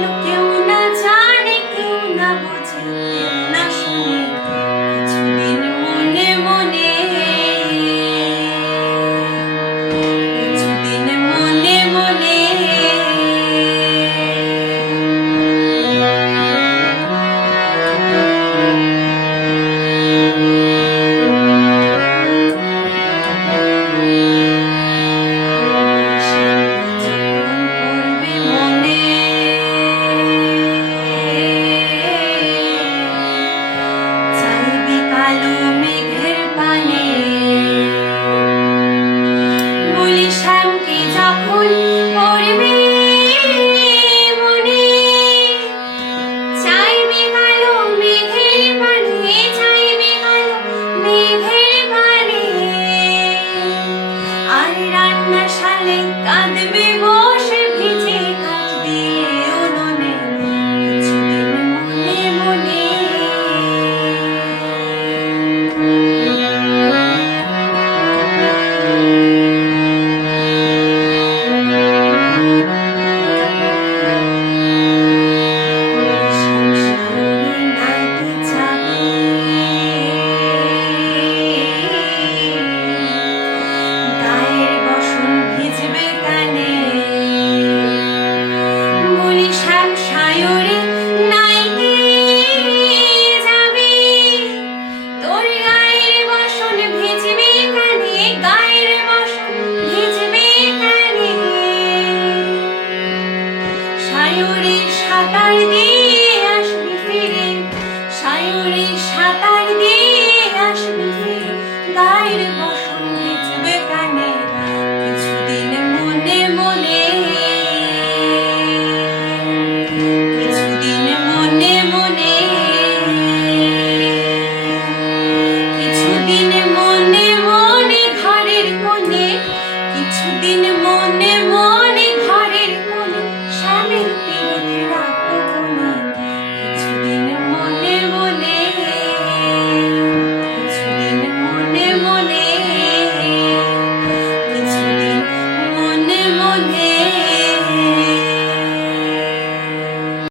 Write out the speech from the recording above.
lo que কাঁদবে You.